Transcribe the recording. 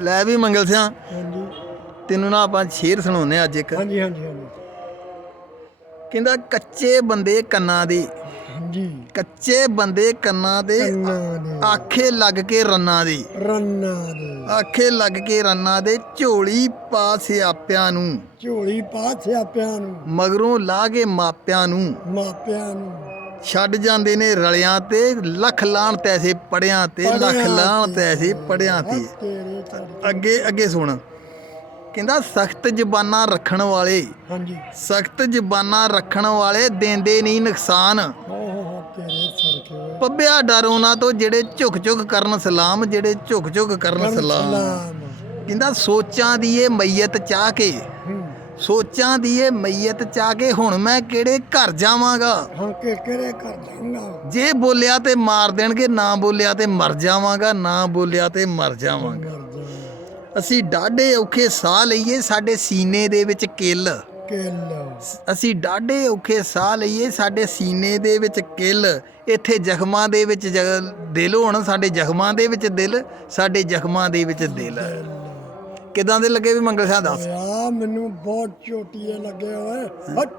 ਲੈ ਵੀ ਮੰਗਲ ਸਿਆ। ਹਾਂਜੀ। ਤੈਨੂੰ ਨਾ ਆਪਾਂ ਸ਼ੇਰ ਸੁਣਾਉਨੇ ਅੱਜ ਇੱਕ। ਹਾਂਜੀ ਹਾਂਜੀ ਹਾਂਜੀ। ਕਹਿੰਦਾ ਕੱਚੇ ਬੰਦੇ ਕੰਨਾਂ ਦੇ। ਹਾਂਜੀ। ਕੱਚੇ ਬੰਦੇ ਕੰਨਾਂ ਦੇ ਕੰਨਾਂ ਦੇ। ਆਖੇ ਲੱਗ ਕੇ ਰੰਨਾਂ ਦੀ। ਰੰਨਾਂ ਦੇ। ਆਖੇ ਲੱਗ ਕੇ ਰੰਨਾਂ ਦੇ ਝੋਲੀ ਪਾ ਸਿਆਪਿਆਂ ਨੂੰ। ਝੋਲੀ ਪਾ ਸਿਆਪਿਆਂ ਨੂੰ। ਮਗਰੋਂ ਲਾ ਕੇ ਮਾਪਿਆਂ ਨੂੰ। ਮਾਪਿਆਂ ਨੂੰ। ਛੱਡ ਜਾਂਦੇ ਨੇ ਰਲਿਆਂ ਤੇ ਲੱਖ ਲਾਣ ਤੈਸੇ ਪੜਿਆਂ ਤੇ ਲੱਖ ਲਾਣ। ਤੈਸੇ ਪੜਿਆਂ ਤੇ। ਅੱਗੇ ਅੱਗੇ ਸੁਣ। ਕਹਿੰਦਾ ਸਖਤ ਜ਼ਬਾਨਾਂ ਰੱਖਣ ਵਾਲੇ ਹਾਂਜੀ। ਸਖਤ ਜ਼ਬਾਨਾਂ ਰੱਖਣ ਵਾਲੇ ਦਿੰਦੇ ਨਹੀਂ ਨੁਕਸਾਨ। ਪੱਬਿਆ ਡਰ ਉਹਨਾਂ ਤੋਂ ਜਿਹੜੇ ਝੁਕ ਝੁਕ ਕਰਨ ਸਲਾਮ ਜਿਹੜੇ ਝੁਕ ਝੁਕ ਕਰਨ ਸਲਾਮ। ਕਹਿੰਦਾ ਸੋਚਾਂ ਦੀ ਇਹ ਮਈਤ ਚਾਹ ਕੇ ਸੋਚਾਂ ਦੀ ਇਹ ਮਈਤ ਚਾਹ ਕੇ ਹੁਣ ਮੈਂ ਕਿਹੜੇ ਘਰ ਜਾਵਾਂਗਾ? ਹਾਂ ਕਿ ਕਿਹੜੇ ਕਰ ਜਾਊਂਗਾ? ਜੇ ਬੋਲਿਆ ਤੇ ਮਾਰ ਦੇਣਗੇ ਨਾ ਬੋਲਿਆ ਤੇ ਮਰ ਜਾਵਾਂਗਾ ਨਾ ਬੋਲਿਆ ਤੇ ਮਰ ਜਾਵਾਂਗਾ। ਅਸੀਂ ਡਾਢੇ ਔਖੇ ਸਾਹ ਲਈਏ ਸਾਡੇ ਸੀਨੇ ਦੇ ਵਿੱਚ ਕਿੱਲ। ਕਿੱਲ। ਅਸੀਂ ਡਾਢੇ ਔਖੇ ਸਾਹ ਲਈਏ ਸਾਡੇ ਸੀਨੇ ਦੇ ਵਿੱਚ ਕਿੱਲ। ਇੱਥੇ ਜ਼ਖਮਾਂ ਦੇ ਵਿੱਚ ਦਿਲ ਹੋਣ ਸਾਡੇ ਜ਼ਖਮਾਂ ਦੇ ਵਿੱਚ ਦਿਲ ਸਾਡੇ ਜ਼ਖਮਾਂ ਦੇ ਵਿੱਚ ਦਿਲ। ਕਿਦਾਂ ਦੇ ਲੱਗੇ ਵੀ ਮੰਗਲ ਸਾਹਿਬ ਦੱਸ? ਆ ਮੈਨੂੰ ਬਹੁਤ ਚੋਟੀਏ ਲੱਗੇ ਹੋਏ ਹਟ